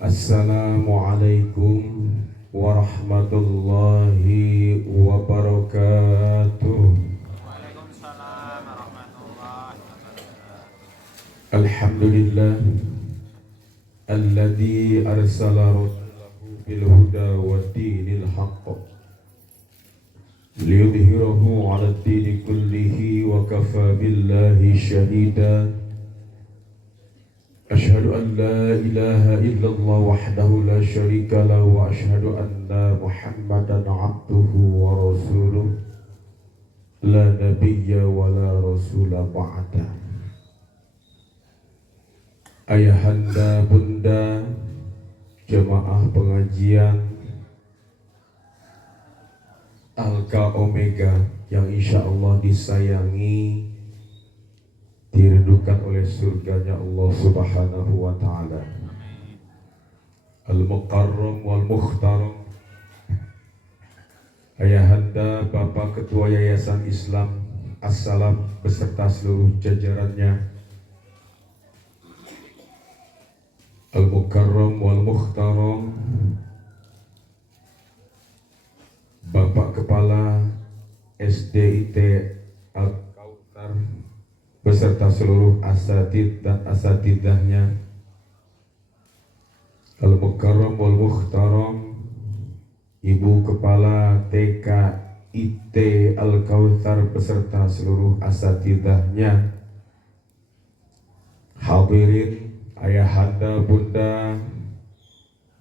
Assalamualaikum warahmatullahi wabarakatuh. Waalaikumsalam warahmatullahi wabarakatuh. Alhamdulillah alladzi arsala rasulahu bil huda wa dinil haqq liyudhhirahu 'ala ad-dini kullihi wa kafa billahi shahida. Asyhadu an la ilaha illallah wahdahu la syarika lahu wa asyhadu anna Muhammadan abduhu wa rasuluh la nabiyya wa la rasula ba'da. Ayahanda bunda jemaah pengajian Alka Omega yang insya Allah disayangi, dirindukan oleh surganya Allah Subhanahu wa ta'ala. Al-Mukarram wal Mukhtaram, Ayahanda Bapak Ketua Yayasan Islam As-Salam beserta seluruh jajarannya, Al-Mukarram wal Mukhtaram, Bapak Kepala SDIT Al-Kautsar beserta seluruh asatid dan asatidahnya, Al-Mukarram wal Mukhtaram, Ibu Kepala TK IT Al-Kautsar beserta seluruh asatidahnya, hadirin ayahanda bunda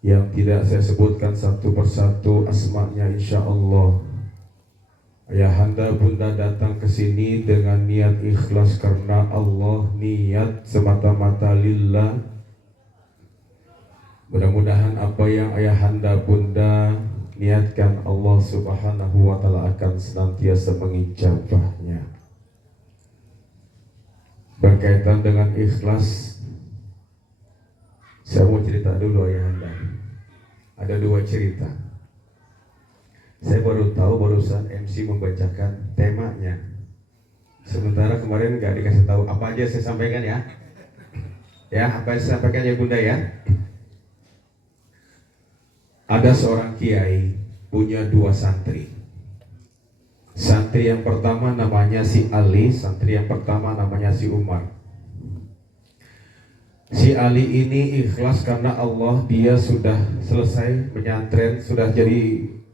yang tidak saya sebutkan satu persatu asmanya insya Allah. Ayahanda bunda datang ke sini dengan niat ikhlas karena Allah, niat semata-mata lillah. Mudah-mudahan apa yang ayahanda bunda niatkan Allah Subhanahu wa ta'ala akan senantiasa mengijabahnya. Berkaitan dengan ikhlas, saya mau cerita dulu ayahanda. Ada dua cerita. Saya baru tahu barusan MC membacakan temanya. Sementara kemarin nggak dikasih tahu apa aja saya sampaikan ya. Ya, apa yang saya sampaikan ya bunda ya. Ada seorang kiai punya dua santri. Santri yang pertama namanya si Ali, santri yang pertama namanya si Umar. Si Ali ini ikhlas karena Allah, dia sudah selesai menyantren, sudah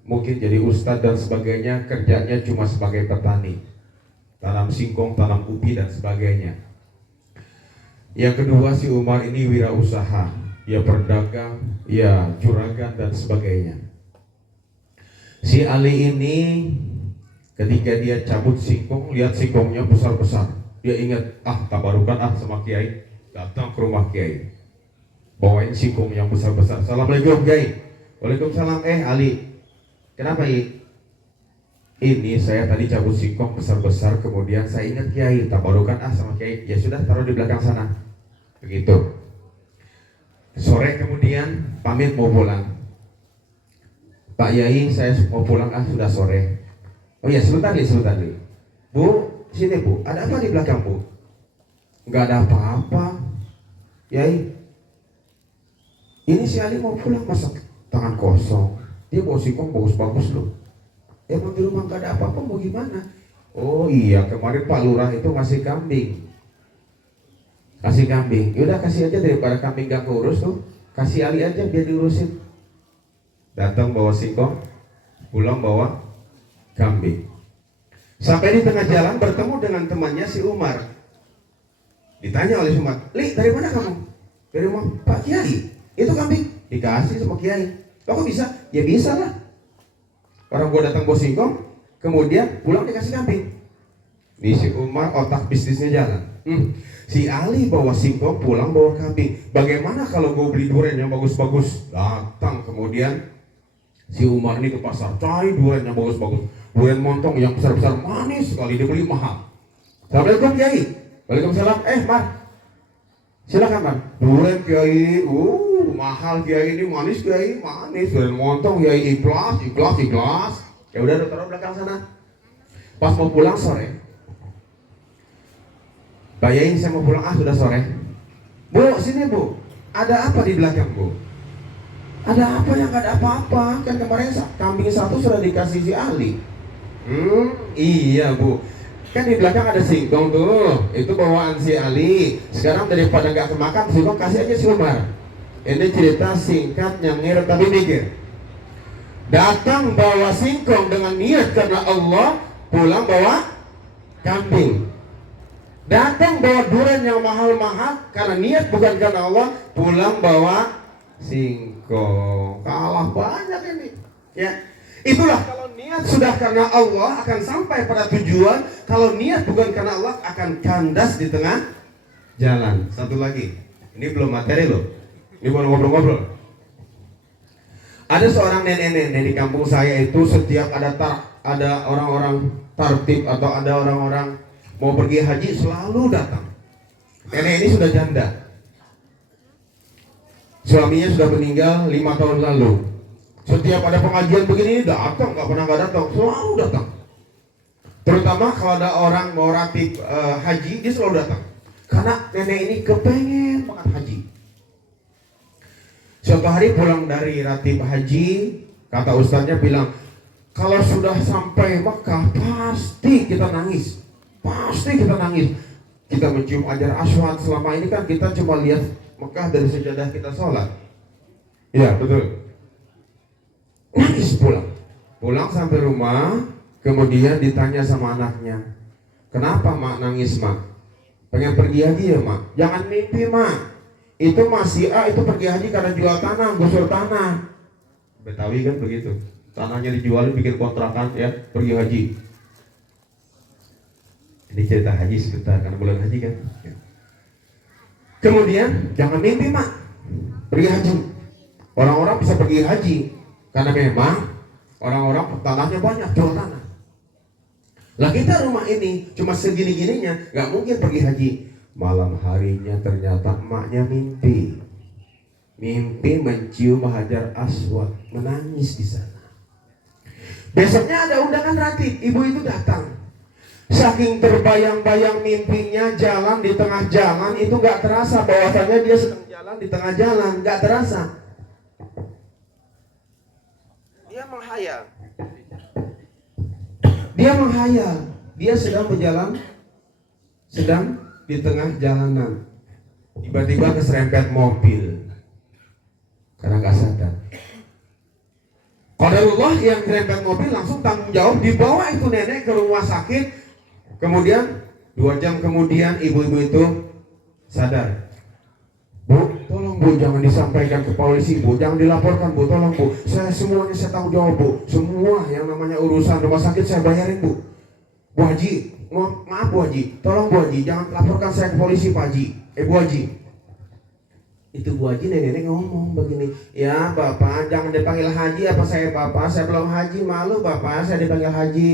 mungkin jadi ustadz dan sebagainya, kerjanya cuma sebagai petani, tanam singkong, tanam ubi dan sebagainya. Yang kedua si Umar ini wirausaha, ya berdagang, ya juragan dan sebagainya. Si Ali ini ketika dia cabut singkong, lihat singkongnya besar-besar, dia ingat, tabarukan sama kiai, datang ke rumah kiai, bawain singkong yang besar-besar. Assalamualaikum kiai. Waalaikumsalam. Ali, kenapa ini saya tadi cabut singkong besar-besar, kemudian saya ingat kiai, tabarukan sama kiai. Ya sudah, taruh di belakang sana. Begitu. Sore kemudian pamit mau pulang. Pak Yai, saya mau pulang, sudah sore. Oh ya, sebentar nih. Bu, sini bu, ada apa di belakang bu? Enggak ada apa-apa. Yai, ini si Ali mau pulang masa tangan kosong. Dia bawa singkong bagus-bagus loh. Emang di rumah gak ada apa-apa, mau gimana? Oh iya, kemarin Pak Lurah itu ngasih kambing. Yaudah kasih aja, daripada kambing gak keurus tuh, kasih Ali aja biar diurusin. Datang bawa singkong, pulang bawa kambing. Sampai di tengah jalan bertemu dengan temannya si Umar. Ditanya oleh si Umar, "Li, dari mana kamu?" "Dari rumah Pak Kiai." "Itu kambing." Dikasih sama Kiai. "Kok bisa?" "Ya bisa lah. Orang gua datang bawa singkong, kemudian pulang dikasih kambing." Ini si Umar otak bisnisnya jalan. Si Ali bawa singkong, pulang bawa kambing. Bagaimana kalau gua beli durian yang bagus-bagus? Datang kemudian si Umar ini ke pasar, cari durian yang bagus-bagus. Durian montong yang besar-besar, manis sekali, dibeli mahal. "Assalamualaikum Kiai." "Waalaikumsalam." "Mar, silakan Mar." "Durian Kiai, mahal Kiai ini, manis Kiai, manis. Durian montong Kiai, ikhlas. Ya udah, taruh belakang sana. Pas mau pulang sore, "Pak Yai, saya mau pulang, sudah sore." "Bu, sini Bu, ada apa di belakang Bu?" Ada apa yang gak ada apa-apa? Kan kemarin kambing satu sudah dikasih si Ali. Iya bu. Kan di belakang ada singkong tuh. Itu bawaan si Ali. Sekarang daripada gak kemakan singkong, kasih aja si Umar. Ini cerita singkat nyengir tapi mikir. Datang bawa singkong dengan niat karena Allah, pulang bawa kambing. Datang bawa durian yang mahal-mahal karena niat bukan karena Allah, pulang bawa singkong. Kalah banyak ini. Ya, itulah kalau niat sudah karena Allah akan sampai pada tujuan. Kalau niat bukan karena Allah akan kandas di tengah jalan. Satu lagi, ini belum materi loh. Ini baru ngobrol-ngobrol. Ada seorang nenek-nenek di kampung saya itu setiap ada orang-orang tartib atau ada orang-orang mau pergi haji selalu datang. Nenek ini sudah janda. Suaminya sudah meninggal 5 tahun lalu. Setiap ada pengajian begini datang, nggak pernah nggak datang, selalu datang. Terutama kalau ada orang mau ratib haji, dia selalu datang. Karena nenek ini kepengen banget haji. Suatu hari pulang dari ratib haji, kata ustaznya bilang, kalau sudah sampai Mekah pasti kita nangis. Pasti kita nangis. Kita mencium Hajar Aswad. Selama ini kan kita cuma lihat Mekah dari sejadah kita sholat. Iya betul. Nangis pulang. Pulang sampai rumah, kemudian ditanya sama anaknya, kenapa mak nangis mak? Pengen pergi haji ya mak? Jangan mimpi mak. Itu masih itu pergi haji karena jual tanah, gusur tanah. Betawi kan begitu. Tanahnya dijual, bikin kontrakan ya, pergi haji. Ini cerita haji sebentar karena bulan haji kan. Kemudian jangan mimpi mak pergi haji. Orang-orang bisa pergi haji karena memang orang-orang tanahnya banyak, jual tanah. Lah kita rumah ini cuma segini-gininya, nggak mungkin pergi haji. Malam harinya ternyata emaknya mimpi mencium Hajar Aswad, menangis di sana. Besoknya ada undangan ratib, ibu itu datang. Saking terbayang-bayang mimpinya, jalan di tengah jalan itu nggak terasa bahwasanya dia sedang jalan di tengah jalan, nggak terasa. Dia menghayal, dia sedang berjalan, sedang di tengah jalanan. Tiba-tiba keserempet mobil karena nggak sadar. Qadarullah yang serempet mobil langsung tanggung jawab, dibawa itu nenek ke rumah sakit. Kemudian 2 jam kemudian ibu-ibu itu sadar. Bu, tolong bu, jangan disampaikan ke polisi bu, jangan dilaporkan bu, tolong bu, semuanya saya tanggung jawab bu, semua yang namanya urusan rumah sakit saya bayarin bu. Bu Haji, maaf Bu Haji, tolong Bu Haji, jangan laporkan saya ke polisi Pak Haji. Bu Haji. Itu Bu Haji nenek ngomong begini, ya Bapak jangan dipanggil Haji, apa saya Bapak, saya belum haji, malu Bapak saya dipanggil Haji.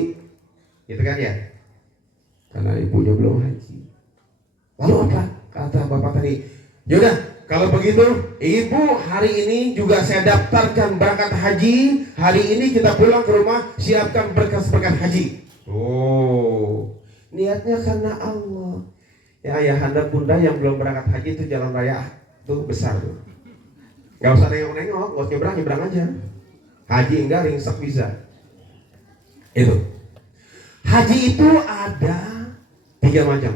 Gitu kan ya? Karena ibunya belum haji. Lalu apa? Kata Bapak tadi, yaudah kalau begitu Ibu hari ini juga saya daftarkan berangkat haji. Hari ini kita pulang ke rumah, siapkan berkas-berkas haji. Oh, niatnya karena Allah. Ya ayahanda bunda yang belum berangkat haji itu jalan raya tuh besar tuh. Gak usah nengok-nengok, gak usah nyebrang aja. Haji enggak ringsek bisa. Itu. Haji itu ada 3 macam.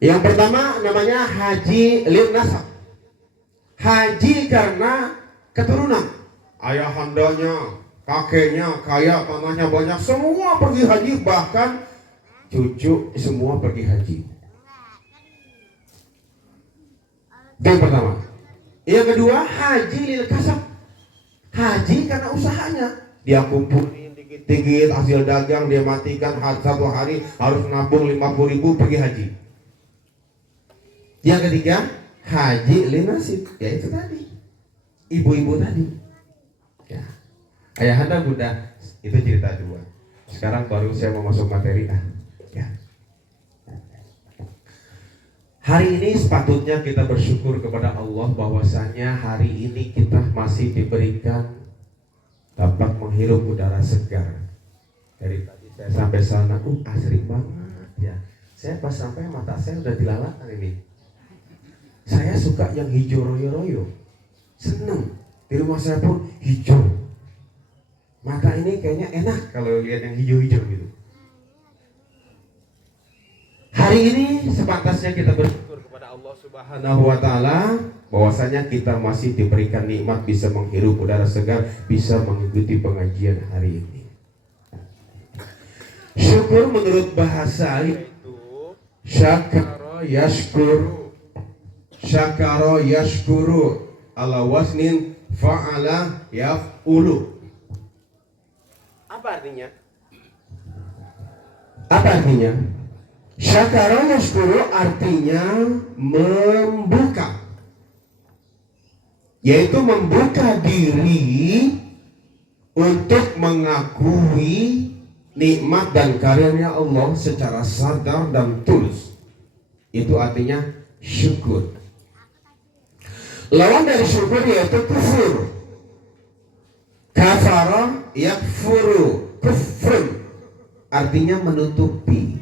Yang pertama namanya haji lin nasab. Haji karena keturunan. Ayahandanya, kakeknya kaya, tanahnya banyak, semua pergi haji, bahkan cucu semua pergi haji. Itu yang pertama. Yang kedua, haji lil kasab. Haji karena usahanya. Dia kumpulin dikit-dikit hasil dagang, dia matikan satu hari harus nabung 50.000 pergi haji. Yang ketiga, haji lil nasib, yaitu tadi ibu-ibu tadi. Ya. Ayahanda bunda, itu cerita 2. Sekarang baru saya mau masuk materi. Ya. Hari ini sepatutnya kita bersyukur kepada Allah bahwasanya hari ini kita masih diberikan dapat menghirup udara segar. Dari tadi saya sampai sana, asri banget ya. Saya pas sampai mata saya udah dilalatan ini. Saya suka yang hijau royo-royo. senang. Di rumah saya pun hijau. Mata ini kayaknya enak kalau lihat yang hijau-hijau gitu. Hari ini sepantasnya kita bersyukur kepada Allah Subhanahu wa taala bahwasanya kita masih diberikan nikmat bisa menghirup udara segar, bisa mengikuti pengajian hari ini. Syukur menurut bahasa yaitu syakara yashkuru. Syakara yashkuru ala wasnin fa'ala yaf'ulu. Apa artinya? Apa artinya? Syakara yashkuru artinya membuka, yaitu membuka diri untuk mengakui nikmat dan karunia Allah secara sadar dan tulus. Itu artinya syukur. Lawan dari syukur yaitu kufur. Kafara yakfuru, kufrun artinya menutupi.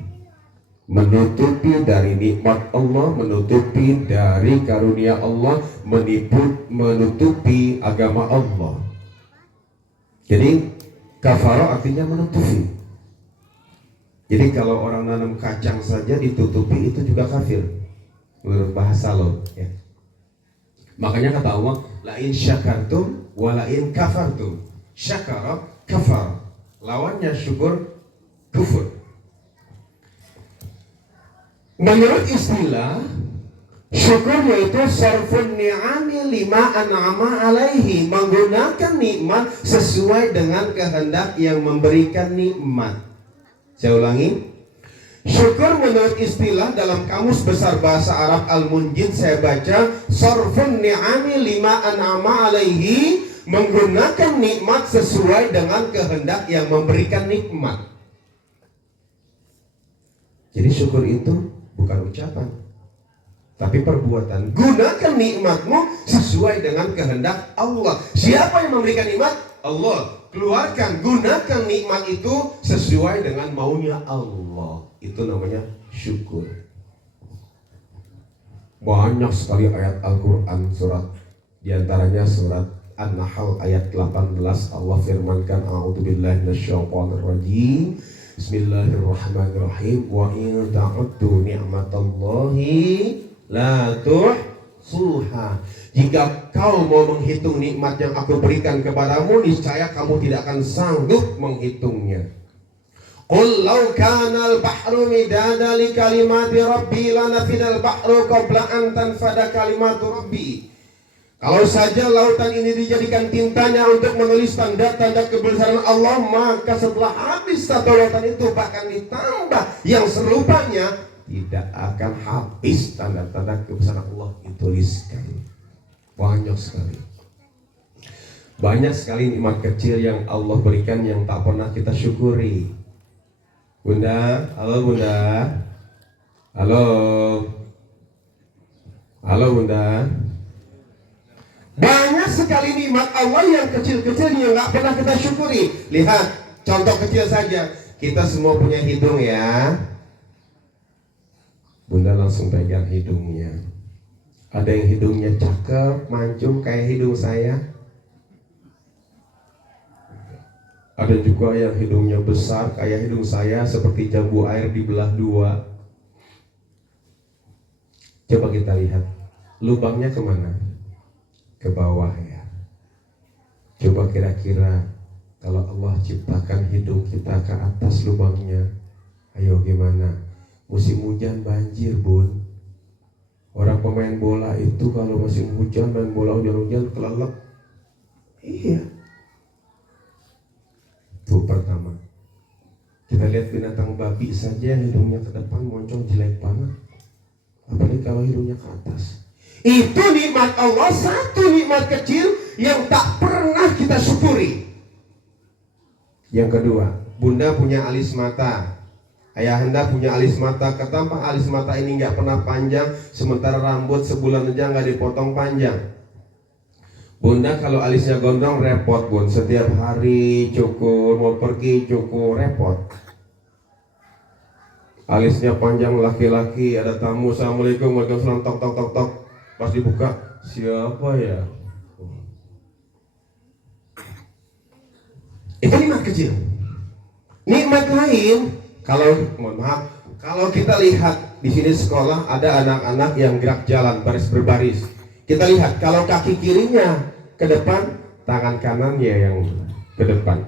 Menutupi dari nikmat Allah, menutupi dari karunia Allah, menutupi agama Allah. Jadi kafara artinya menutupi. Jadi kalau orang nanam kacang saja ditutupi itu juga kafir menurut bahasa lo ya. Makanya kata Allah, la in syakartum wa la in kafartum. Syakara kafar. Lawannya syukur kufur. Menurut istilah syukur yaitu sarfun ni'ami lima an'ama alaihi, menggunakan nikmat sesuai dengan kehendak yang memberikan nikmat. Saya ulangi. Syukur menurut istilah dalam Kamus Besar Bahasa Arab Al-Munjid saya baca sarfun ni'ami lima an'ama alaihi, menggunakan nikmat sesuai dengan kehendak yang memberikan nikmat. Jadi syukur itu bukan ucapan, tapi perbuatan. Gunakan nikmatmu sesuai dengan kehendak Allah. Siapa yang memberikan nikmat? Allah. Keluarkan, gunakan nikmat itu sesuai dengan maunya Allah. Itu namanya syukur. Banyak sekali ayat Al-Quran surat, diantaranya surat An-Nahl ayat 18. Allah firmankan, a'udzubillahi minasyaitonirrajim. Bismillahirrahmanirrahim. Wa in ta'uddu ni'matallahi la tuhsuha. Jika kau mau menghitung nikmat yang aku berikan kepadamu, niscaya kamu tidak akan sanggup menghitungnya. Qul law kana al-bahru midada li kalimati rabbi lanafidal bahru qabla an tanfada kalimatu rabbi. Kalau saja lautan ini dijadikan tintanya untuk menulis tanda-tanda kebesaran Allah, maka setelah habis satu lautan itu bahkan ditambah yang serupanya, tidak akan habis tanda-tanda kebesaran Allah dituliskan. Banyak sekali. Banyak sekali nikmat kecil yang Allah berikan yang tak pernah kita syukuri. Bunda, halo Bunda. Halo. Halo Bunda. Banyak sekali nikmat Allah yang kecil-kecil yang gak pernah kita syukuri. Lihat, contoh kecil saja. Kita semua punya hidung ya. Bunda langsung pegang hidungnya. Ada yang hidungnya cakep, mancung kayak hidung saya. Ada juga yang hidungnya besar kayak hidung saya, seperti jambu air dibelah dua. Coba kita lihat, lubangnya kemana? Ke bawah ya. Coba kira-kira kalau Allah ciptakan hidung kita ke atas lubangnya, ayo gimana? Musim hujan banjir bun. Orang pemain bola itu kalau musim hujan main bola hujan-hujan kelelep. Iya. Itu pertama. Kita lihat binatang babi saja hidungnya ke depan moncong jelek banget. Apalagi kalau hidungnya ke atas. Itu nikmat Allah, satu nikmat kecil yang tak pernah kita syukuri. Yang kedua, Bunda punya alis mata. Ayahanda punya alis mata, kenapa alis mata ini nggak pernah panjang, sementara rambut sebulan aja nggak dipotong panjang. Bunda kalau alisnya gondrong repot bun, setiap hari cukur, mau pergi cukur repot. Alisnya panjang laki-laki, ada tamu, assalamualaikum, waalaikumsalam, tok tok tok tok, pas dibuka siapa ya? Itu nikmat kecil. Nikmat lain, kalau kita lihat di sini sekolah ada anak-anak yang gerak jalan baris berbaris. Kita lihat kalau kaki kirinya ke depan, tangan kanannya yang ke depan.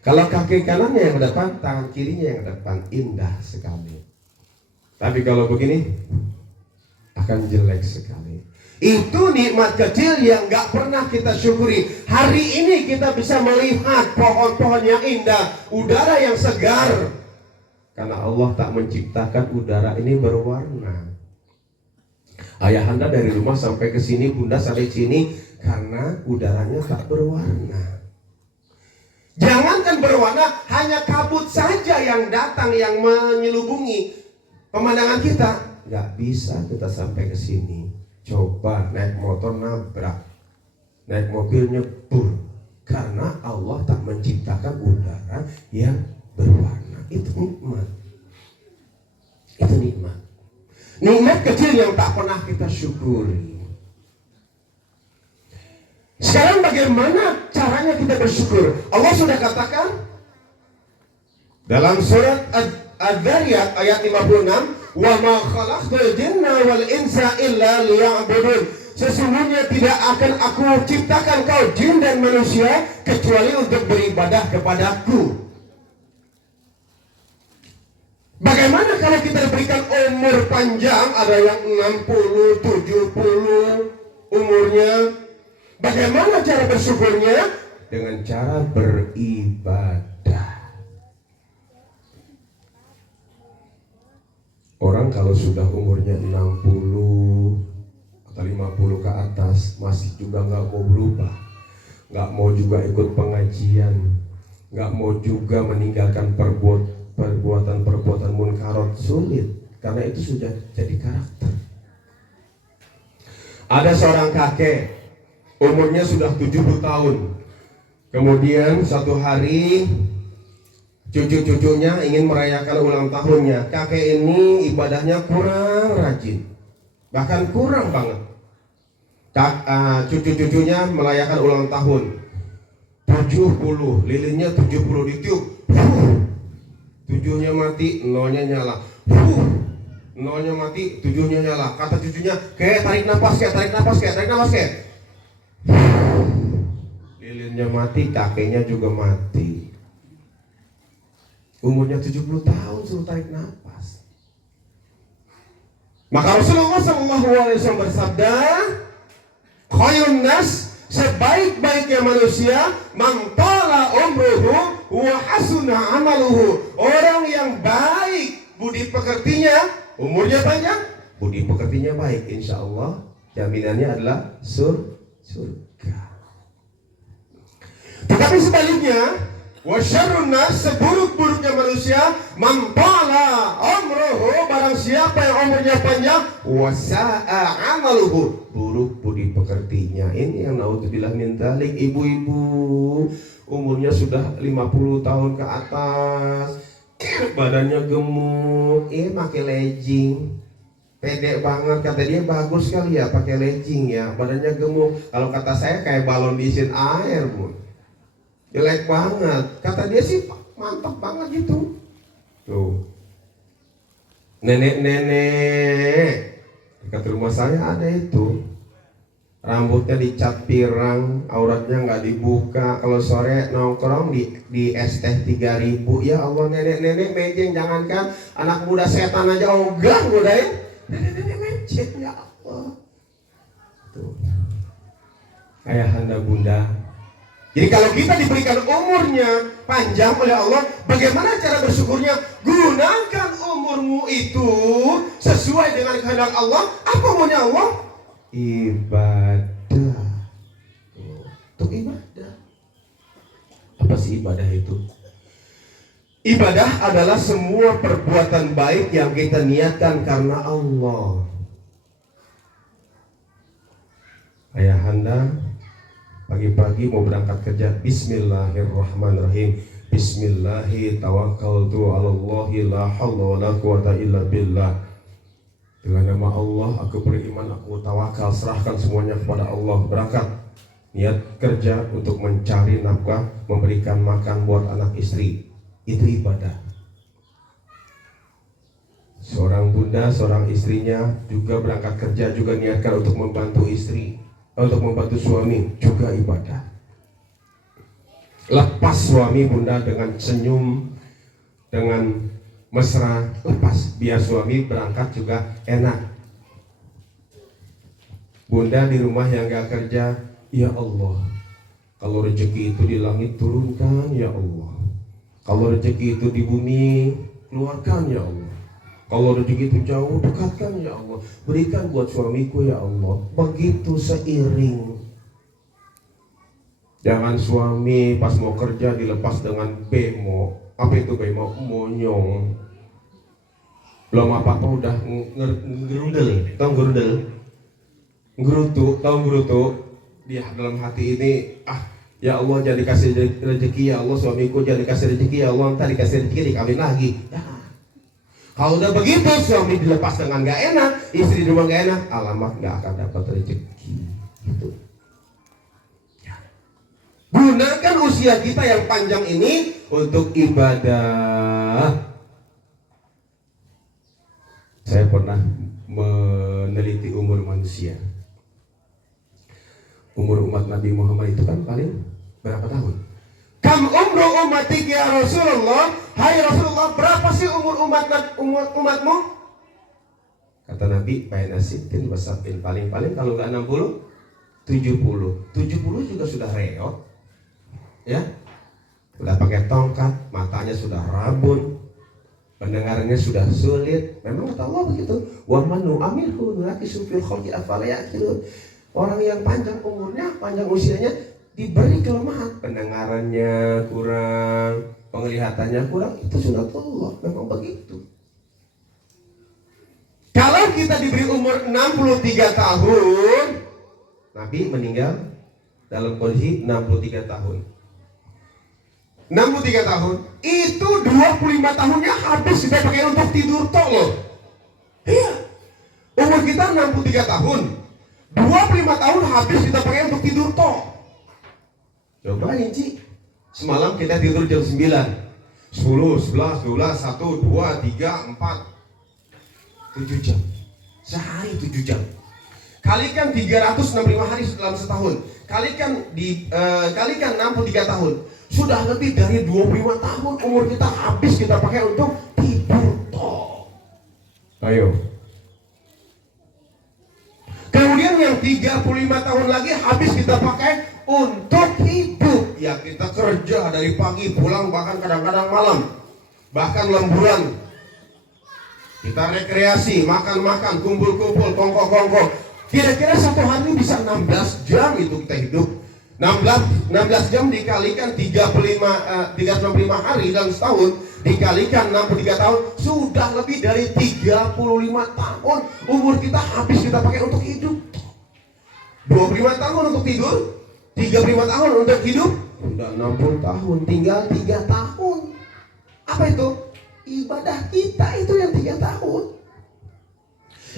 Kalau kaki kanannya yang ke depan, tangan kirinya yang ke depan. Indah sekali. Tapi kalau begini akan jelek sekali. Itu nikmat kecil yang gak pernah kita syukuri. Hari ini kita bisa melihat pohon-pohon yang indah, udara yang segar, karena Allah tak menciptakan udara ini berwarna. Ayahanda dari rumah sampai ke sini, bunda sampai sini, karena udaranya tak berwarna. Jangankan berwarna, hanya kabut saja yang datang, yang menyelubungi pemandangan kita. Gak bisa kita sampai ke sini. Coba naik motor nabrak, naik mobil nyebur, karena Allah tak menciptakan udara yang berwarna. Itu nikmat. Itu nikmat. Nikmat kecil yang tak pernah kita syukuri. Sekarang bagaimana caranya kita bersyukur? Allah sudah katakan dalam surat Ad-Dzariyat ayat 56, "Wa ma khalaqtul jinna wal insa illa liya'budun." Sesungguhnya tidak akan aku ciptakan kau jin dan manusia kecuali untuk beribadah kepadaku. Bagaimana kalau kita diberikan umur panjang, ada yang 60, 70 umurnya? Bagaimana cara bersyukurnya? Dengan cara beribadah. Orang kalau sudah umurnya 60 atau 50 ke atas masih juga nggak mau berubah, nggak mau juga ikut pengajian, nggak mau juga meninggalkan perbuatan munkarat, sulit, karena itu sudah jadi karakter. Ada seorang kakek, umurnya sudah 70 tahun. Kemudian satu hari cucu-cucunya ingin merayakan ulang tahunnya. Kakek ini ibadahnya kurang rajin, bahkan kurang banget. Cucu-cucunya merayakan ulang tahun 70, lilinnya 70 ditiup, 7-nya mati, 0-nya nyala, 0-nya mati, 7-nya nyala. Kata cucunya, kayak tarik nafas, tarik nafas. Lilinnya mati, kakeknya juga mati. Umurnya 70 tahun suruh tarik nafas. Maka Rasulullah SAW bersabda, khairun nas, sebaik-baiknya manusia, man tala umruhu wa hasuna amaluhu. Orang yang baik budi pekertinya, umurnya panjang, budi pekertinya baik, insya Allah jaminannya adalah surga. Tetapi sebaliknya, wa syarrun nas, seburuk-buruknya manusia, man tala umruhu, barang siapa yang umurnya panjang, wa sa'a amaluhu, buruk budi pekertinya. Ini yang naudzubillah min dzalik. Ibu-ibu umurnya sudah 50 tahun ke atas, badannya gemuk, pakai legging, pede banget, kata dia bagus sekali ya pakai legging ya, badannya gemuk. Kalau kata saya kayak balon diisiin air, Bu. Jelek banget. Kata dia sih mantap banget gitu. Tuh. Nenek-nenek dekat rumah saya ada itu. Rambutnya dicat pirang, auratnya nggak dibuka. Kalau sore nongkrong di es teh 3.000. Ya Allah, nenek-nenek mejeng, jangankan anak muda setan aja ogah godain. Nenek-nenek mejeng, ya Allah. Tuh. Ayahanda bunda. Jadi kalau kita diberikan umurnya panjang oleh Allah, bagaimana cara bersyukurnya? Gunakan umurmu itu sesuai dengan kehendak Allah. Apa maunya Allah? Ibadah. Untuk ibadah. Apa sih ibadah itu? Ibadah adalah semua perbuatan baik yang kita niatkan karena Allah. Ayahanda pagi-pagi mau berangkat kerja, bismillahirrahmanirrahim, bismillahi tawakkaltu ala Allahi la hawla wa la quwata illa billah. Dengan nama Allah aku beriman, aku tawakal, serahkan semuanya kepada Allah. Berangkat niat kerja untuk mencari nafkah, memberikan makan buat anak istri, itu ibadah. Seorang bunda, seorang istrinya juga berangkat kerja, juga niatkan untuk membantu istri, untuk membantu suami, juga ibadah. Lepas suami bunda dengan senyum, dengan mesra, lepas, biar suami berangkat juga enak. Bunda di rumah yang gak kerja, ya Allah, kalau rezeki itu di langit turunkan, ya Allah. Kalau rezeki itu di bumi, keluarkan, ya Allah. Kalau rezeki itu jauh, dekatkan, ya Allah. Berikan buat suamiku, ya Allah. Begitu seiring. Jangan suami pas mau kerja dilepas dengan bemo. Apa itu bemo? Monyong. Belum apa-apa udah ngerundel. Tahu ngerundel? Ngerutu, tahu ngerutu? Dia dalam hati ini, ya Allah jangan dikasih rezeki, ya Allah suamiku jangan dikasih rezeki, ya Allah ntar dikasih rezeki dikawin lagi. Ya. Kalau udah begitu suami dilepas dengan gak enak, istri di rumah gak enak, alamat gak akan dapat rezeki. Gitu. Ya. Gunakan usia kita yang panjang ini untuk ibadah. Saya pernah meneliti umur manusia. Umur umat Nabi Muhammad itu kan paling berapa tahun? Kam umru umatik ya Rasulullah. Hai Rasulullah, berapa sih umur umatmu? Kata Nabi, baina sittin wasabin, paling-paling kalau enggak 60, 70. 70 juga sudah reot. Ya. Sudah pakai tongkat, matanya sudah rabun, pendengarannya sudah sulit. Memang kata Allah begitu. Wa manu amilhu nunakisu fil khalqi afala ya'qilun. Orang yang panjang umurnya, panjang usianya diberi kelemahan, pendengarannya kurang, penglihatannya kurang, itu sunatullah, memang begitu. Kalau kita diberi umur 63 tahun, Nabi meninggal dalam kondisi 63 tahun. 63 tahun, itu 25 tahunnya habis kita pakai untuk tidur tok loh. Iya, umur kita 63 tahun. 25 tahun habis kita pakai untuk tidur toh. Cobain Ci. Semalam kita tidur jam 9, 10, 11, 12, 1, 2, 3, 4 7 jam. Sehari 7 jam. Kalikan 365 hari dalam setahun. Kalikan 63 tahun. Sudah lebih dari 25 tahun umur kita habis kita pakai untuk tidur toh. Ayo. Kemudian yang 35 tahun lagi habis kita pakai untuk hidup. Ya kita kerja dari pagi pulang bahkan kadang-kadang malam. Bahkan lemburan. Kita rekreasi, makan-makan, kumpul-kumpul, kongko-kongko. Kira-kira satu hari bisa 16 jam itu kita hidup. 16 jam dikalikan 365 hari dalam setahun, dikalikan 63 tahun, sudah lebih dari 35 tahun umur kita habis kita pakai untuk hidup. 25 tahun untuk tidur, 35 tahun untuk hidup, sudah 60 tahun, tinggal 3 tahun. Apa itu? Ibadah kita itu yang 3 tahun.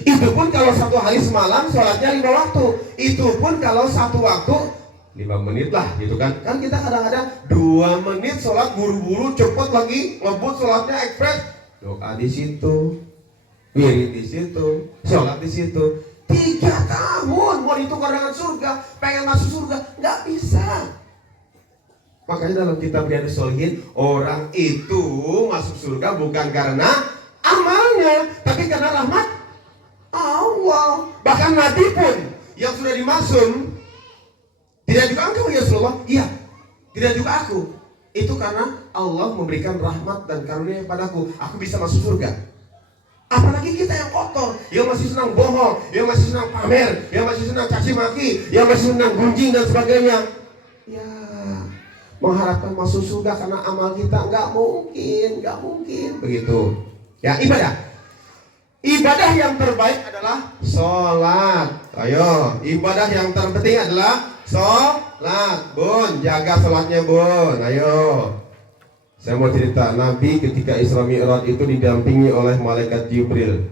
Itu pun kalau satu hari semalam sholatnya 5 waktu. Itu pun kalau satu waktu 5 menit lah gitu kan. Kan kita kadang-kadang 2 menit sholat buru-buru cepet lagi ngebut sholatnya ekspres. Doa di situ, wirid di situ, sholat di situ. 3 tahun mau ditukar dengan surga, pengen masuk surga, nggak bisa. Makanya dalam kitab Riyadhus Shalihin, orang itu masuk surga bukan karena amalnya, tapi karena rahmat Allah. Bahkan Nabi pun yang sudah dimaksum, tidak juga engkau ya Rasulullah? Iya, tidak juga aku. Itu karena Allah memberikan rahmat dan karunia padaku, aku bisa masuk surga. Apalagi kita yang kotor, yang masih senang bohong, yang masih senang pamer, yang masih senang caci maki, yang masih senang gunjing dan sebagainya. Ya, mengharapkan masuk surga karena amal kita nggak mungkin begitu. Ya, ibadah yang terbaik adalah sholat. Ayo, ibadah yang terpenting adalah sholat. Bun, jaga sholatnya bun. Ayo. Saya mau cerita, Nabi ketika Isra Mi'raj itu didampingi oleh malaikat Jibril.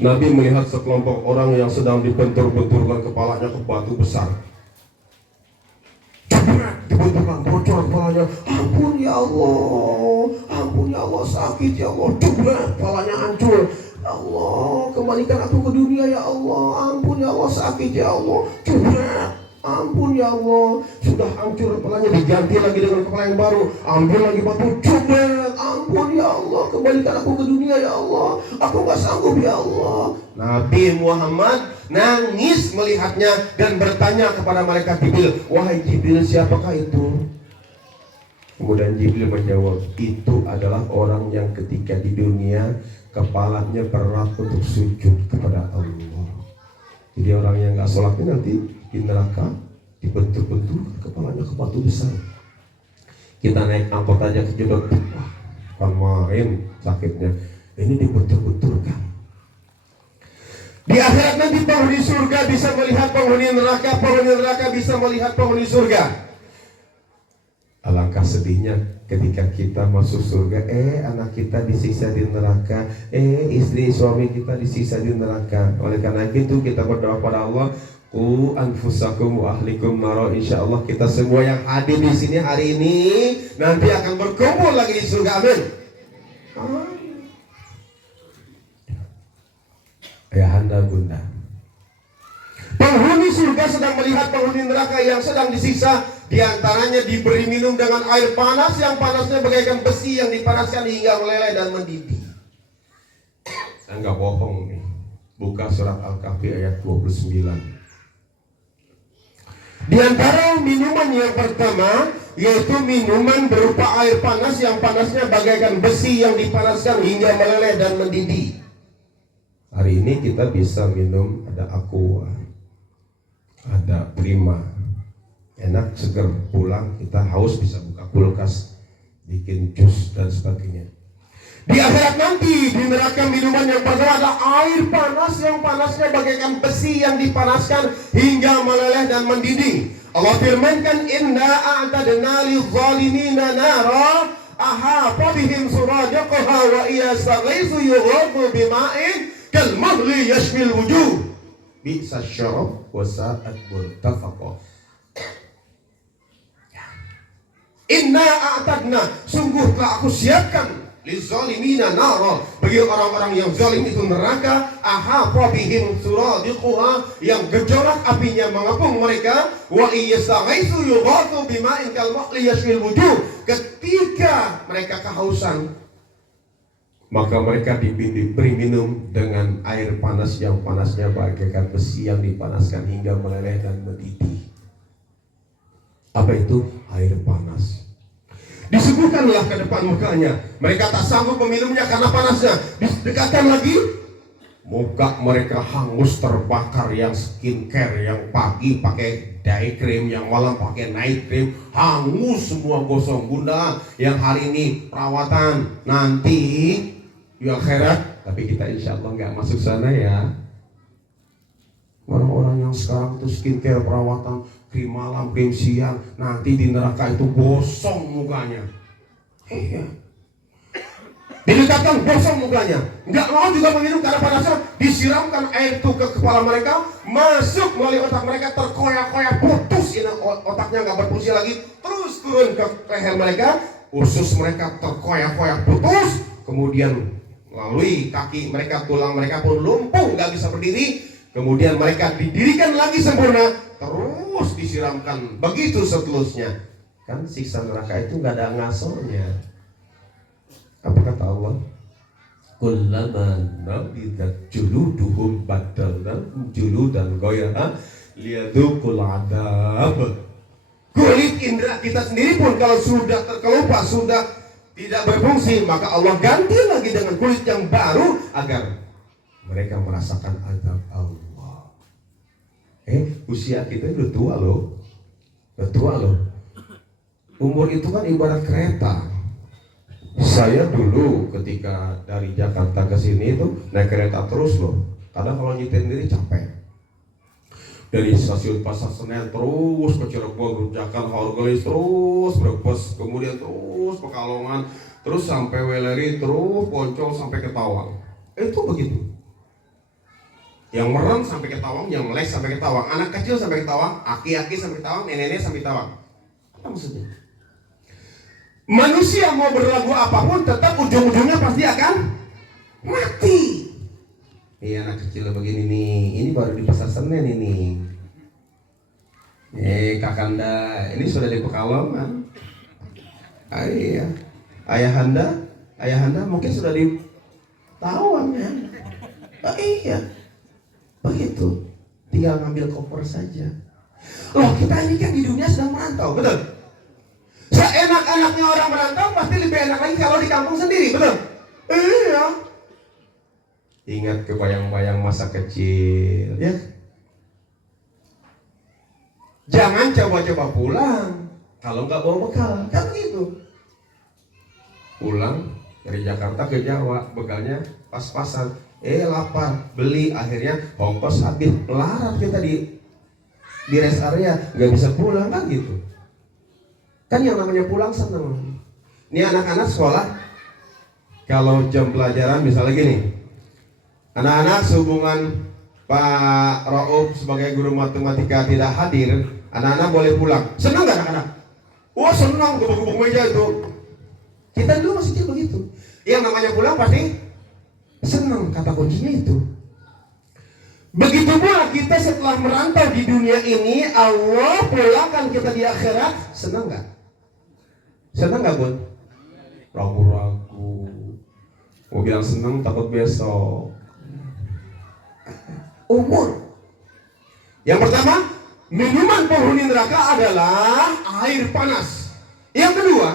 Nabi melihat sekelompok orang yang sedang dibentur-benturkan kepalanya ke batu besar. kepalanya, ampun ya Allah, sakit ya Allah, jebret, kepalanya hancur. Ya Allah, kembalikan aku ke dunia ya Allah, ampun ya Allah, sakit ya Allah, jebret, ampun ya Allah, sudah hancur kepalanya, diganti lagi dengan kepala yang baru, ambil lagi batu, jebret, ampun ya Allah, kembalikan aku ke dunia ya Allah, aku gak sanggup ya Allah. Nabi Muhammad nangis melihatnya dan bertanya kepada malaikat Jibril, wahai Jibril, siapakah itu? Kemudian Jibril menjawab, itu adalah orang yang ketika di dunia kepalanya berat untuk sujud kepada Allah. Jadi orang yang gak sholat ini nanti di neraka dibentur-bentur kepalanya ke batu besar. Kita naik angkot aja kejedot, wah kan main sakitnya. Ini dibentur-benturkan. Di akhirat nanti penghuni surga bisa melihat penghuni neraka bisa melihat penghuni surga. Alangkah sedihnya ketika kita masuk surga, anak kita disiksa di neraka, istri suami kita disiksa di neraka. Oleh karena itu kita berdoa pada Allah, anfusakum wa ahlikum naro. Insyaallah kita semua yang hadir di sini hari ini nanti akan berkumpul lagi di surga. Amin. Ayahanda bunda, penghuni surga sedang melihat penghuni neraka yang sedang disiksa. Di antaranya diberi minum dengan air panas yang panasnya bagaikan besi yang dipanaskan hingga meleleh dan mendidih. Saya nggak bohong nih. Buka surat Al-Kahfi ayat 29. Di antara minuman yang pertama yaitu minuman berupa air panas yang panasnya bagaikan besi yang dipanaskan hingga meleleh dan mendidih. Hari ini kita bisa minum ada Aqua, ada Prima. Enak, seger, pulang kita haus bisa buka kulkas, bikin jus dan sebagainya. Di akhirat nanti di neraka minuman yang pertama ada air panas yang panasnya bagaikan besi yang dipanaskan hingga meleleh dan mendidih. Allah firmankan, inna a'tadna lidh-dhalimina nara ahata bihim suradiquha wa yastaghithu yughathu bima'in kalmuhli yashfil wujuh bi'sa syarab wa sa'at murtafaqa. Inna a'tadna, sungguh telah aku siapkan lizalimina nara, bagi orang-orang yang zalim itu neraka, ahata bihim suradiquha, yang gejolak apinya mengepung mereka, wa iyastaghitsu yughathu bima'in kalmuhli yashfil wujuh. Ketika mereka kehausan, maka mereka diberi minum dengan air panas yang panasnya bagaikan besi yang dipanaskan hingga meleleh dan mendidih. Apa itu? Air panas. Disuguhkanlah ke depan mukanya. Mereka tak sanggup meminumnya karena panasnya. Didekatkan lagi, muka mereka hangus terbakar. Yang skincare, yang pagi pakai day cream, yang malam pakai night cream, hangus semua gosong. Bunda yang hari ini perawatan, nanti di akhirat, tapi kita insya Allah nggak masuk sana ya. Orang-orang yang sekarang itu skincare, perawatan, krim malam, krim siang, nanti di neraka itu gosong mukanya. Iya. Didekatkan gosong mukanya. Nggak mau juga meminum karena panasnya. Disiramkan air itu ke kepala mereka, masuk melalui otak mereka, terkoyak-koyak, putus. Ini otaknya nggak berfungsi lagi. Terus turun ke leher mereka, usus mereka terkoyak-koyak, putus. Kemudian melalui kaki mereka, tulang mereka pun lumpuh, nggak bisa berdiri. Kemudian mereka didirikan lagi sempurna, terus disiramkan, begitu seterusnya. Kan siksa neraka itu nggak ada ngasonya. Apa kata Allah? Kullama nabidat juluduhum badalnahum juludan ghayraha liyadzuqul adzab. Kulit indera kita sendiri pun kalau sudah terkelupas, sudah tidak berfungsi, maka Allah ganti lagi dengan kulit yang baru agar mereka merasakan azab Allah. Usia kita udah tua loh. Udah tua loh. Umur itu kan ibarat kereta. Saya dulu ketika dari Jakarta ke sini itu naik kereta terus loh. Karena kalau nyetir sendiri capek. Dari stasiun Pasar Senen terus ke Cirebon, Rujakan, Haurgelis, terus Brebes, kemudian terus Pekalongan, terus sampai Weleri, terus Poncol sampai ke Tawang. Itu begitu. Yang merem sampai ke Tawang, yang melek sampai ke Tawang, anak kecil sampai ke Tawang, aki-aki sampai ke Tawang, nenek-nenek sampai ke Tawang. Apa maksudnya? Manusia mau berlagu apapun tetap ujung-ujungnya pasti akan mati. Iya, anak kecil begini nih, ini baru di pasar Senen ini. Kakanda, ini sudah di Pekalongan. Iya. Ayahanda mungkin sudah di Tawang ya. Iya. Begitu. Tinggal ngambil koper saja. Loh, kita ini kan di dunia sedang merantau, betul? Seenak-enaknya orang merantau pasti lebih enak lagi kalau di kampung sendiri, betul? Iya. Ingat kebayang-bayang masa kecil, ya. Jangan coba-coba pulang kalau nggak bawa bekal, kan gitu. Pulang dari Jakarta ke Jawa, bekalnya pas-pasan. Lapar, beli, akhirnya ongkos habis, melarat kita di rest area, nggak bisa pulang kan gitu. Kan yang namanya pulang seneng. Ini anak-anak sekolah, kalau jam pelajaran misalnya gini, anak-anak sehubungan Pak Rauf sebagai guru matematika tidak hadir, anak-anak boleh pulang. Senang nggak anak-anak? Wah senang, gebuk-gebuk meja itu. Kita dulu masih kecil begitu. Yang namanya pulang pasti senang, kata kuncinya itu. Begitu pula kita setelah merantau di dunia ini, Allah pulangkan kita di akhirat, senang nggak? Senang nggak, Bun? Ragu-ragu. Mau bilang senang takut besok. Umur. Yang pertama, minuman penghuni neraka adalah air panas. Yang kedua,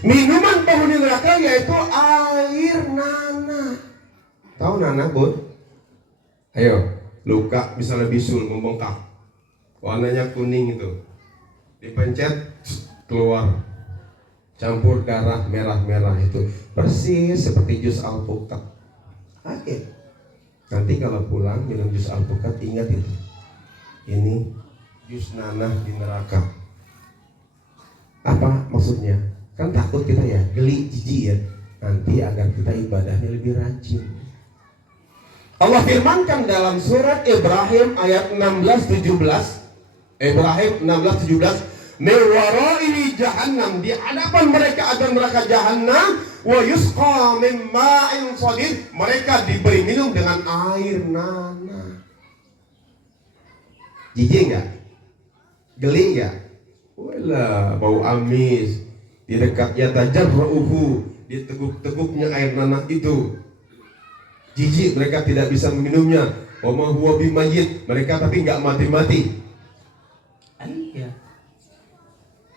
minuman penghuni neraka yaitu air nanah. Tahu nanah, Bun? Ayo, luka misalnya bisul membengkak, warnanya kuning itu, dipencet keluar, campur darah merah-merah itu, persis seperti jus alpukat. Oke. Nanti kalau pulang minum jus alpukat, ingat itu. Ini jus nanah di neraka. Apa maksudnya? Kan takut kita ya, geli, jijik ya. Nanti agar kita ibadahnya lebih rajin. Allah firmankan dalam surat Ibrahim ayat 16-17. Ibrahim 16-17. Min waraihi jahannam, di hadapan mereka ada neraka jahannam, wa yusqa min ma'in sadid, mereka diberi minum dengan air nanah. Jijik enggak? Geli enggak? Walah, bau amis. Di dekatnya tajarruhu, diteguk-teguknya air nanah itu. Jijik, mereka tidak bisa meminumnya. Wa ma huwa bimayyit, mereka tapi enggak mati-mati. Iya.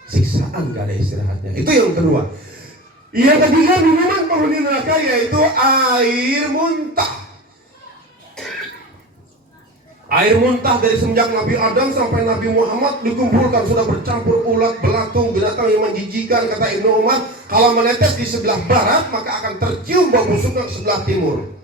Siksaan enggak ada istirahatnya. Itu yang kedua. Yang ketiga, minuman penghuni neraka yaitu air muntah. Air muntah dari semenjak Nabi Adam sampai Nabi Muhammad dikumpulkan, sudah bercampur ulat, belatung, binatang yang menjijikan. Kata Ibnu Umar, kalau menetes di sebelah barat maka akan tercium bau busuknya ke sebelah timur.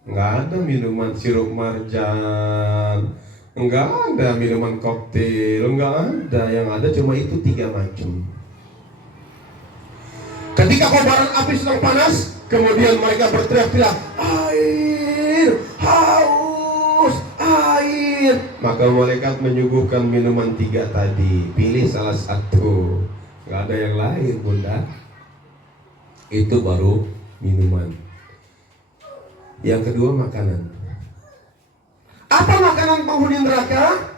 Enggak ada minuman sirup marjan, enggak ada minuman koktail, enggak ada. Yang ada cuma itu 3 macam. Ketika kobaran api sedang panas, kemudian mereka berteriak-teriak, air, haus, air. Maka malaikat menyuguhkan minuman 3 tadi. Pilih salah satu. Enggak ada yang lain, Bunda. Itu baru minuman. Yang kedua, makanan. Apa makanan penghuni neraka?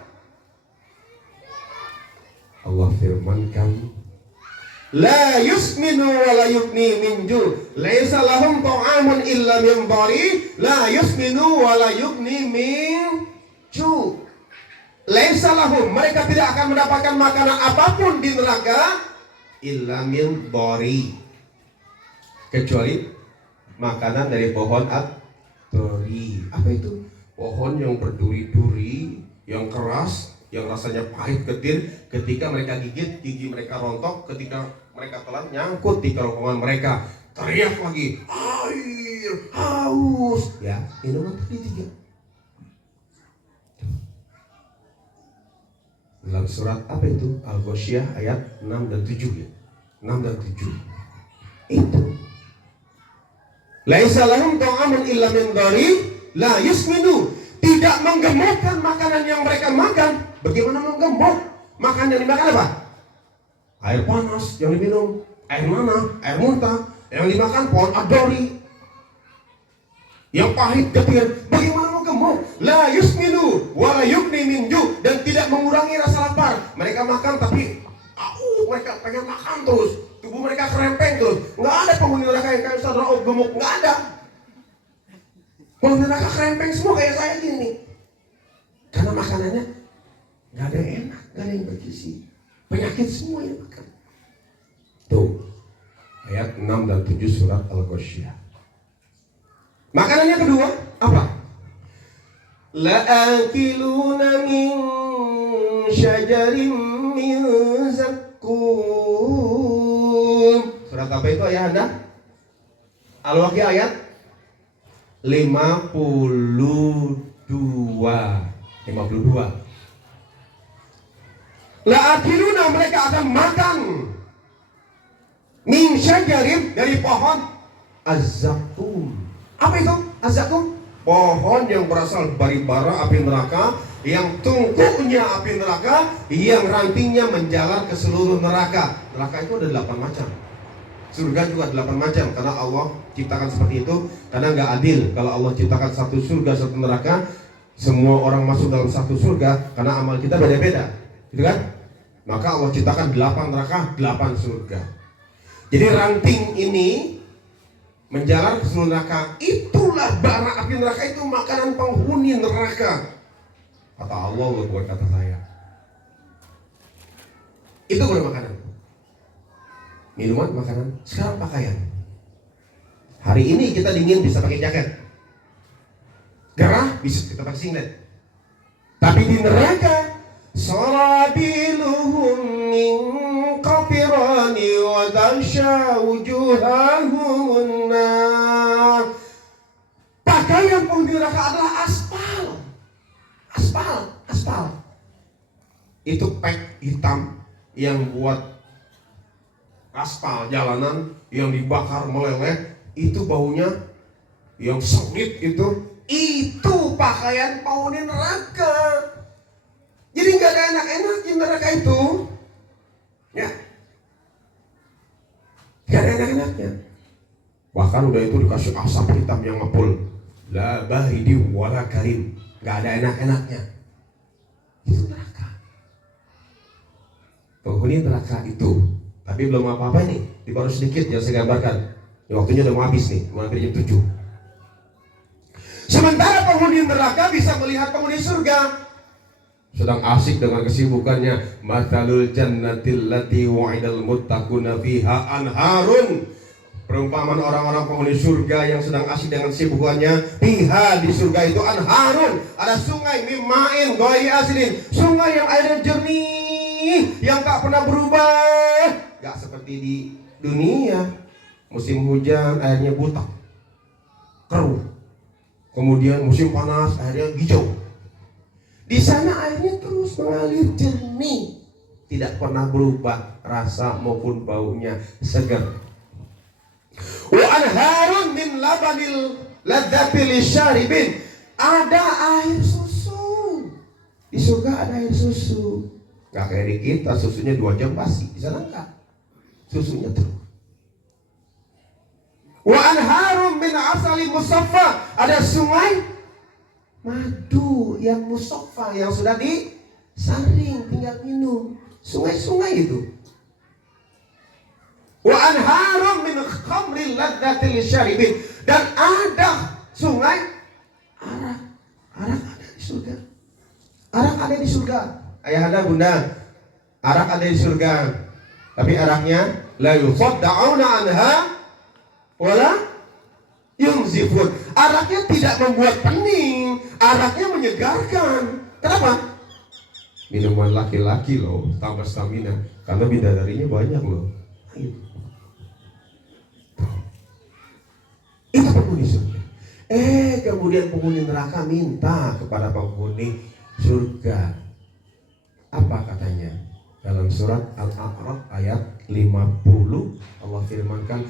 Allah firmankan, la yusminu wa la yugni min ju', laisa lahum ta'amun illa min dhari, la yusminu wa la yugni min ju'. Laisa lahum, mereka tidak akan mendapatkan makanan apapun di neraka illa min dhari, kecuali makanan dari pohon at-turi. Apa itu? Pohon yang berduri-duri, yang keras, yang rasanya pahit ketir. Ketika mereka gigit, gigi mereka rontok. Ketika mereka telan, nyangkut di kerongkongan mereka. Teriak lagi, air, haus. Ya, minuman tadi 3. Dalam surat apa itu? Al-Ghasyiyah ayat 6 dan 7 ya. 6 dan 7. Itu. Laisa lahum ta'amun illa min dhari, la yusminu, tidak menggemukkan makanan yang mereka makan. Bagaimana menggemuk? Makanan yang dimakan apa? Air panas yang diminum, air mana? Air muntah. Yang dimakan pohon adori. Yang pahit ketiga, bagaimana mau gemuk? La yusminu wa la yughni min ju', dan tidak mengurangi rasa lapar. Mereka makan tapi mereka pengen makan terus. Tubuh mereka kerempeng terus. Nggak ada penghuni neraka yang kayak Ustaz Rauf gemuk, nggak ada. Penghuni neraka kerempeng semua kayak saya gini. Karena makanannya nggak ada yang enak, nggak ada yang bergizi. Penyakit semua yang makan. Tuh, ayat 6 dan 7 surat Al-Ghasyiyah. Makanannya kedua apa? La'akiluna min syajarin min zakkum. Surat apa itu ayah anda? Al-Waqiah ayat 52. La'akiluna, mereka akan makan min syajarin, dari pohon az-zakum. Apa itu az-zakum? Pohon yang berasal dari bara api neraka, yang tungkunya api neraka, yang rantingnya menjalar ke seluruh neraka. Neraka itu ada 8 macam. Surga juga 8 macam. Karena Allah ciptakan seperti itu. Karena nggak adil kalau Allah ciptakan satu surga, satu neraka, semua orang masuk dalam satu surga, karena amal kita beda-beda, gitu kan? Maka Allah ciptakan 8 neraka, 8 surga. Jadi ranting ini menjalar ke seluruh neraka. Itulah bara api neraka, itu makanan penghuni neraka. Kata Allah, bukan kata saya. Itu boleh makanan. Minuman, makanan. Sekarang pakaian. Hari ini kita dingin bisa pakai jaket. Gerah bisa kita pakai singlet. Tapi di neraka, sarabiluhum min qafirani wa tansha wujuhahum nar. Pakaian penghuni neraka adalah aspal. Aspal. Itu pek hitam yang buat aspal jalanan, yang dibakar meleleh, itu baunya yang sengit itu pakaian penghuni neraka. Jadi nggak ada enak-enak di neraka itu, ya, nggak ada enak-enaknya. Bahkan udah itu dikasih asap hitam yang ngepul, la bahidi wala karim, nggak ada enak-enaknya. Itu neraka. Penghuni neraka itu, tapi belum apa-apa nih, baru sedikit yang saya gambarkan. Waktunya udah mau habis nih, mau hampir jam 7. Sementara penghuni neraka bisa melihat penghuni surga, sedang asik dengan kesibukannya. Mathalul jannatil lati wa'idal muttaquna fiha anharun. Perumpamaan orang-orang penghuni surga yang sedang asik dengan kesibukannya. Fiha, di surga itu anharun, ada sungai mimma'in ghairi asidin, sungai yang airnya jernih, yang tak pernah berubah. Gak seperti di dunia, musim hujan airnya butak, keruh. Kemudian musim panas airnya hijau. Di sana airnya terus mengalir jernih, tidak pernah berubah rasa maupun baunya, segar. Wa anharun min labanil ladzatil lisyaribin. Ada air susu. Di surga ada air susu. Gak kayak di kita, susunya 2 jam basi. Di sana enggak. Susunya terus. Wa anharum min asali musaffa, ada sungai madu yang musaffa, yang sudah disaring, tinggal minum. Sungai-sungai itu. Wa anharum min khamril ladzatil lisyaribin, dan ada sungai arak. Arak ada di surga. Arak ada di surga. Ayah ada, bunda, arak ada di surga. Tapi araknya la yusaddauna anha wala yunzifun. Araknya tidak membuat pening, araknya menyegarkan. Kenapa? Minuman laki-laki loh, tambah stamina. Karena bidadarinya banyak loh. Itu penghuni surga. Kemudian penghuni neraka minta kepada penghuni surga. Apa katanya? Dalam surat Al-A'raf ayat 50, Allah firmankan,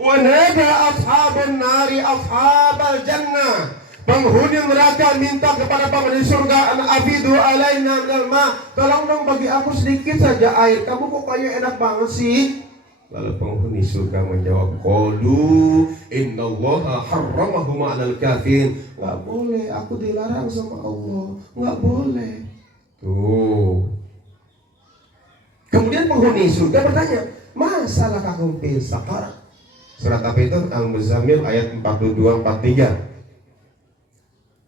wa nada ashabun nari ashabal jannah Penghuni neraka minta kepada penghuni surga, afidu alaina minal ma, tolong dong bagi aku sedikit saja air. Kamu kok kayak enak banget sih? Lalu penghuni surga menjawab, qalu innallaha harramahuma 'alal kafirin. Enggak boleh, aku dilarang sama Allah. Enggak boleh. Tuh. Kemudian penghuni surga bertanya, masalah kakum fil saqar? Surat apa itu? Al-Muzammil ayat 42-43.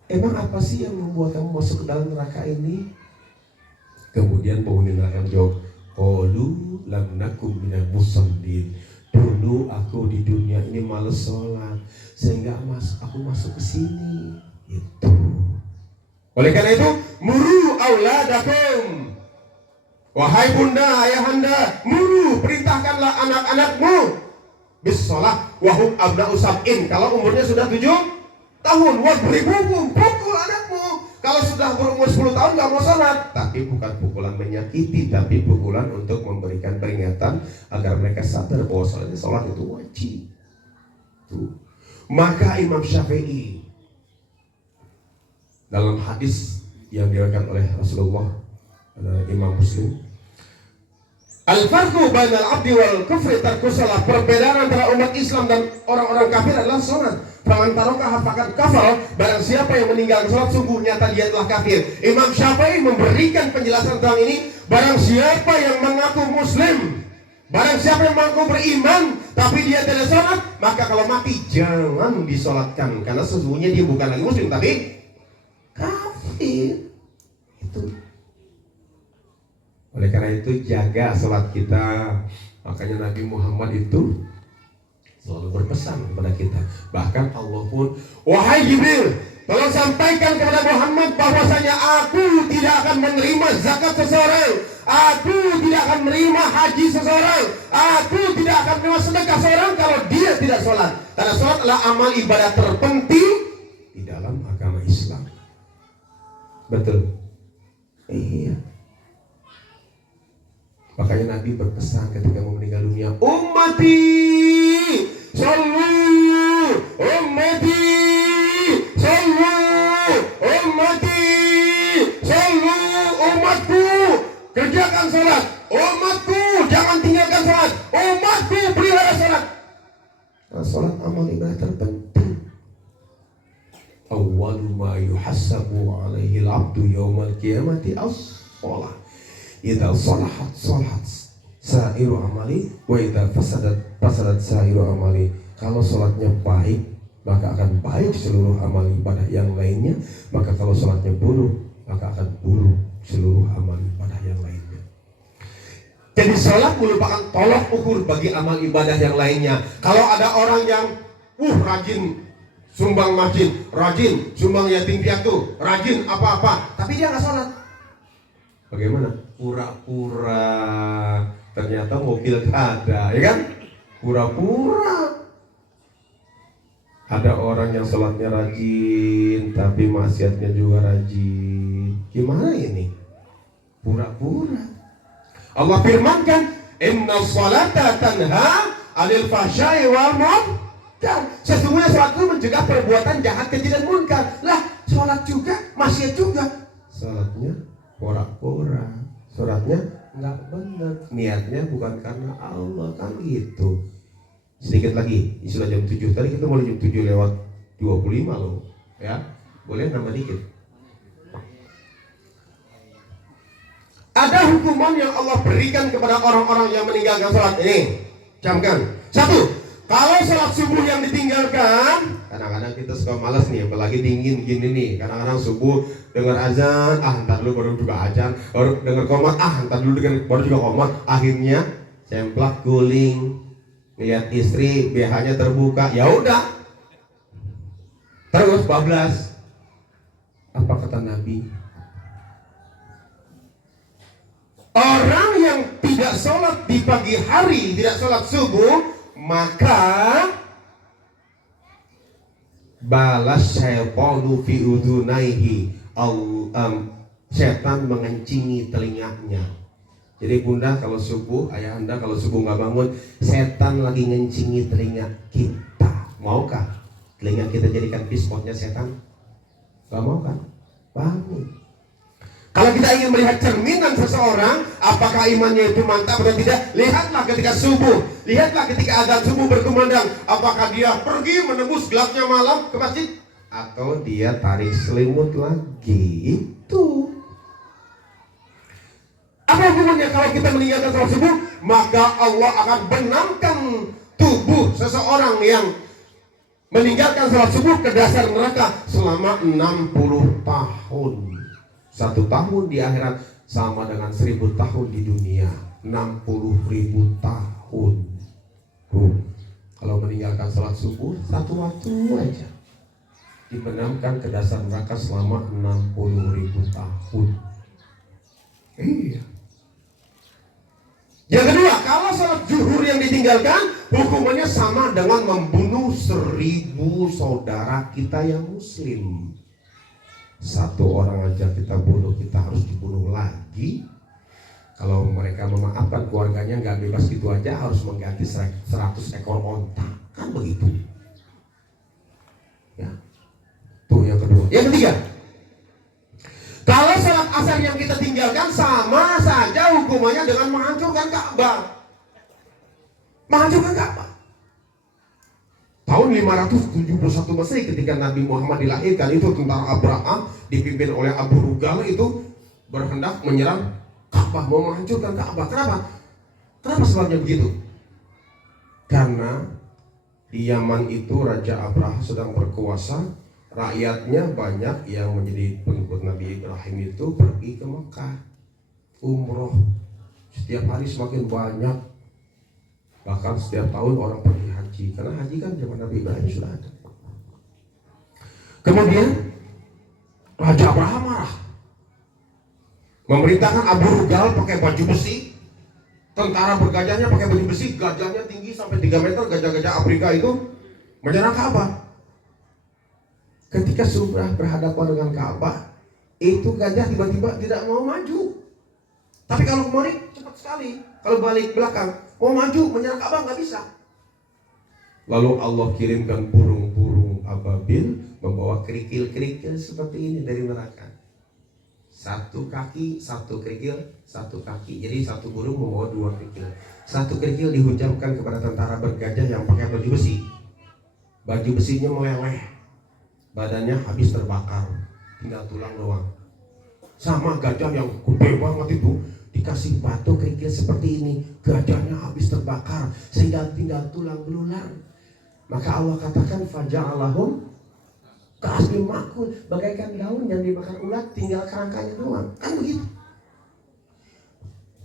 Emang apa sih yang membuat kamu masuk ke dalam neraka ini? Kemudian penghuni neraka menjawab, qalu lam nakum minal musallin. Dulu aku di dunia ini malas sholat, sehingga aku masuk ke sini. Itu. Oleh karena itu, muru auladakum. Wahai bunda, ayahanda, muru, perintahkanlah anak-anakmu bis sholat wahum abna'u sab'in. Kalau umurnya sudah 7 tahun, wadribuhum, pukul anakmu. Kalau sudah berumur 10 tahun nggak mau sholat, tapi bukan pukulan menyakiti, tapi pukulan untuk memberikan peringatan agar mereka sadar bahwa sholat itu wajib. Tuh. Maka Imam Syafi'i dalam hadis yang diriwayatkan oleh Rasulullah, Imam Muslim, al-farqu bainal abdi wal kufri tarkus shalah, perbedaan antara umat Islam dan orang-orang kafir adalah sholat. Faman tarakaha faqad kafar, barang siapa yang meninggalkan sholat sungguh nyata dia telah kafir. Imam Syafi'i memberikan penjelasan tentang ini, barang siapa yang mengaku muslim, barang siapa yang mengaku beriman tapi dia tidak sholat, maka kalau mati jangan disolatkan, karena sesungguhnya dia bukan lagi muslim tapi kafir. Itu. Oleh karena itu jaga sholat kita. Makanya Nabi Muhammad itu selalu berpesan kepada kita. Bahkan Allah pun, wahai Jibril, tolong sampaikan kepada Muhammad bahwasanya aku tidak akan menerima zakat seseorang, aku tidak akan menerima haji seseorang, aku tidak akan menerima sedekah seseorang kalau dia tidak sholat. Karena sholat adalah amal ibadah terpenting di dalam agama Islam. Betul? Iya. Makanya Nabi berpesan ketika mau meninggal dunia, ummati sallu, ummati sallu, ummati sallu, umatku kerjakan salat, umatku jangan tinggalkan salat, umatku pelihara salat. Nah, salat amal ibadah terpenting. Awwalu ma yuhassabu alaihi al-'abdu yaumal qiyamati as-shalah. Idza salahat sa'iru amali wa idza fasadat sa'iru amali. Kalau salatnya baik, maka akan baik seluruh amal ibadah yang lainnya. Maka kalau salatnya buruk, maka akan buruk seluruh amal ibadah yang lainnya. Jadi salat merupakan tolok ukur bagi amal ibadah yang lainnya. Kalau ada orang yang rajin sumbang masjid, rajin sumbang yatim piatu, rajin apa-apa, tapi dia nggak salat, bagaimana? Pura-pura, ternyata mobil ada, ya kan? Pura-pura. Ada orang yang sholatnya rajin, tapi maksiatnya juga rajin. Gimana ini? Pura-pura. Allah firmankan, inna sholata tanha 'anil fahsya'i wal munkar. Sesungguhnya sholat itu mencegah perbuatan jahat, keji dan munkar. Lah, sholat juga, maksiat juga. Sholatnya pura-pura. Sholatnya nggak benar, niatnya bukan karena Allah, kan gitu. Sedikit lagi, ini sudah jam 7. Tadi kita mulai jam 7 lewat 25 loh, ya. Boleh nambah dikit. Ada hukuman yang Allah berikan kepada orang-orang yang meninggalkan sholat ini. Camkan. 1. Kalau sholat subuh yang ditinggalkan, kadang-kadang kita suka malas nih, apalagi dingin gini nih. Kadang-kadang subuh dengar azan, ntar dulu baru juga azan, baru dengar qomat, ntar dulu baru juga qomat. Akhirnya semplak guling, lihat istri BH-nya terbuka, ya udah, terus bablas. Apa kata Nabi? Orang yang tidak sholat di pagi hari, tidak sholat subuh, maka balas syaitanu fi udunaihi, setan mengencingi telinganya. Jadi bunda kalau subuh, ayah anda kalau subuh nggak bangun, setan lagi ngencingi telinga kita. Maukah telinga kita jadikan pispotnya setan? Gak mau kan? Bangun. Kalau kita ingin melihat cerminan seseorang, apakah imannya itu mantap atau tidak, lihatlah ketika subuh, lihatlah ketika azan subuh berkumandang, apakah dia pergi menembus gelapnya malam ke masjid, atau dia tarik selimut lagi. Itu. Apa hukumnya kalau kita meninggalkan sholat subuh? Maka Allah akan benamkan tubuh seseorang yang meninggalkan sholat subuh ke dasar neraka selama 60 tahun. 1 tahun di akhirat sama dengan 1000 tahun di dunia. 60.000 tahun. Kalau meninggalkan sholat subuh 1 waktu aja, dibenamkan ke dasar neraka selama 60.000 tahun. Iya. Yang kedua, kalau sholat zuhur yang ditinggalkan, hukumannya sama dengan membunuh 1000 saudara kita yang muslim. 1 orang aja kita bunuh, kita harus dibunuh lagi. Kalau mereka memaafkan keluarganya nggak bebas gitu aja, harus mengganti 100 ekor onta, kan begitu. Ya, tuh yang kedua. Yang ketiga, kalau salat asar yang kita tinggalkan sama saja hukumannya dengan menghancurkan Ka'bah. Menghancurkan Ka'bah. Tahun 571 Masehi ketika Nabi Muhammad dilahirkan, itu tentara Abraham dipimpin oleh Abu Rugal itu berhendak menyerang Ka'bah, mau menghancurkan Ka'bah. Kenapa? Kenapa sebabnya begitu? Karena di Yaman itu Raja Abraham sedang berkuasa, rakyatnya banyak yang menjadi pengikut Nabi Ibrahim itu pergi ke Mekah umroh, setiap hari semakin banyak. Bahkan setiap tahun orang pergi haji, karena haji kan zaman Nabi Ibrahim sudah ada. Kemudian Raja Abraham marah, memerintahkan Abu Rugal pakai baju besi, tentara bergajahnya pakai baju besi, gajahnya tinggi sampai 3 meter, gajah-gajah Afrika itu menyerang Ka'bah. Ketika sudah berhadapan dengan Ka'bah, itu gajah tiba-tiba tidak mau maju. Tapi kalau kemari cepat sekali, kalau balik belakang mau maju menyerang Ka'bah nggak bisa. Lalu Allah kirimkan burung-burung ababil membawa kerikil-kerikil seperti ini dari neraka. 1 kaki, 1 kerikil, 1 kaki. Jadi 1 burung membawa 2 kerikil. 1 kerikil dihujamkan kepada tentara bergajah yang pakai baju besi. Baju besinya meleleh, badannya habis terbakar, tinggal tulang doang. Sama gajah yang gede banget itu dikasih batu kerikil seperti ini, gajahnya habis terbakar sehingga tinggal tulang belulang. Maka Allah katakan faja'alahum ka'asfin ma'kul, bagaikan daun yang dimakan ulat tinggal kerangkanya doang. Kan begitu.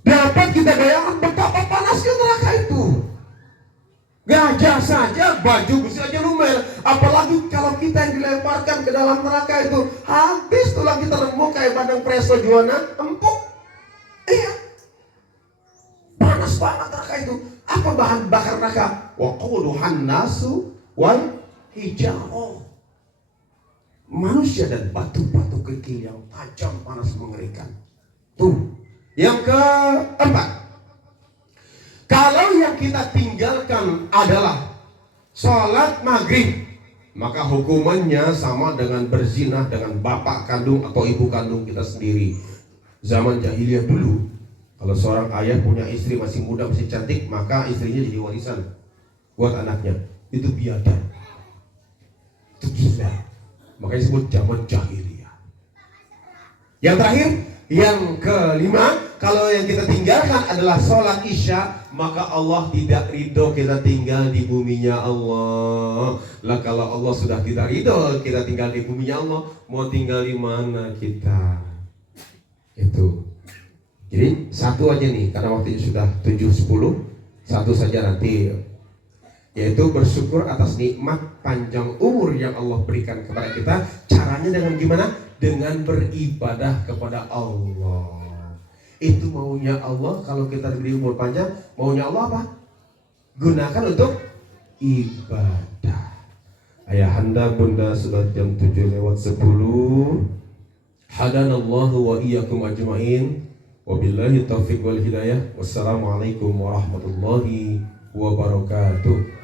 Dapat kita bayangkan betapa panasnya neraka itu. Gajah saja baju besi aja lumer, apalagi kalau kita yang dilemparkan ke dalam neraka itu, habis tulang kita remuk kayak bandeng presto jualan empuk. Iya, panas banget neraka itu. Apa bahan bakar neraka? Waquduhan nasu wal hijarah, manusia dan batu-batu kerikil yang tajam, panas, mengerikan. Tuh. Yang keempat, kalau yang kita tinggalkan adalah sholat maghrib, maka hukumannya sama dengan berzina dengan bapak kandung atau ibu kandung kita sendiri. Zaman jahiliyah dulu, kalau seorang ayah punya istri masih muda, masih cantik, maka istrinya jadi warisan buat anaknya. Itu biadab, itu gila. Makanya disebut zaman jahiliyah. Yang terakhir, yang kelima, kalau yang kita tinggalkan adalah sholat isya, maka Allah tidak ridho kita tinggal di buminya Allah. Lah kalau Allah sudah tidak ridho kita tinggal di buminya Allah, mau tinggal di mana kita? Itu. Jadi 1 aja nih, karena waktunya sudah 7:10, 1 saja nanti, yaitu bersyukur atas nikmat panjang umur yang Allah berikan kepada kita. Caranya dengan gimana? Dengan beribadah kepada Allah. Itu maunya Allah. Kalau kita diberi umur panjang, maunya Allah apa? Gunakan untuk ibadah. Ayahanda bunda sudah jam 7:10. Hadanallahu wa iyyakum ajma'in. Wabillahi taufiq wal hidayah. Wassalamualaikum warahmatullahi wabarakatuh.